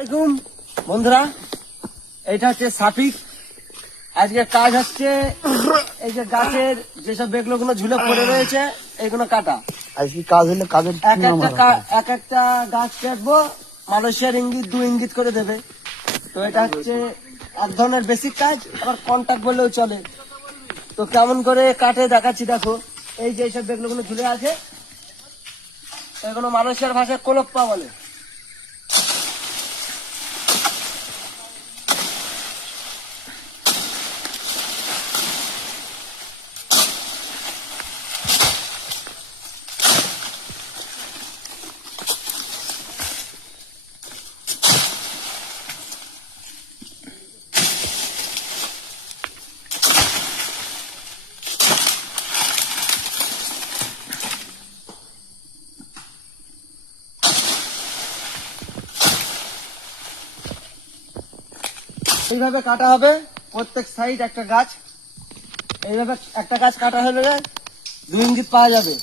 আসসালামু আলাইকুম বন্ধুরা, এটা হচ্ছে সাফিক। আজকে কাজ হচ্ছে এই যে গাছের যেসব বেগগুলো ঝুলে পড়ে রয়েছে এইগুলো কাটা। আজকে কাজ হলে কাজের এক একটা গাছ কাটবো, মালয়েশিয়ার ইঙ্গিত 2 ইঙ্গিত করে দেবে। তো এটা হচ্ছে এক ধরনের বেসিক কাজ, আবার কন্ট্যাক্ট বললেও চলে। তো কেমন করে কাটে দেখাচ্ছি, দেখো। এই যে এইসব বেগগুলো ঝুলে আছে, এগুলো মালয়েশিয়ার ভাষায় কোলপ্পা বলে। এইভাবে কাটা হবে প্রত্যেক সাইড একটা গাছ। এইভাবে একটা গাছ কাটা হলে 2 ইঞ্চিত পাওয়া যাবে।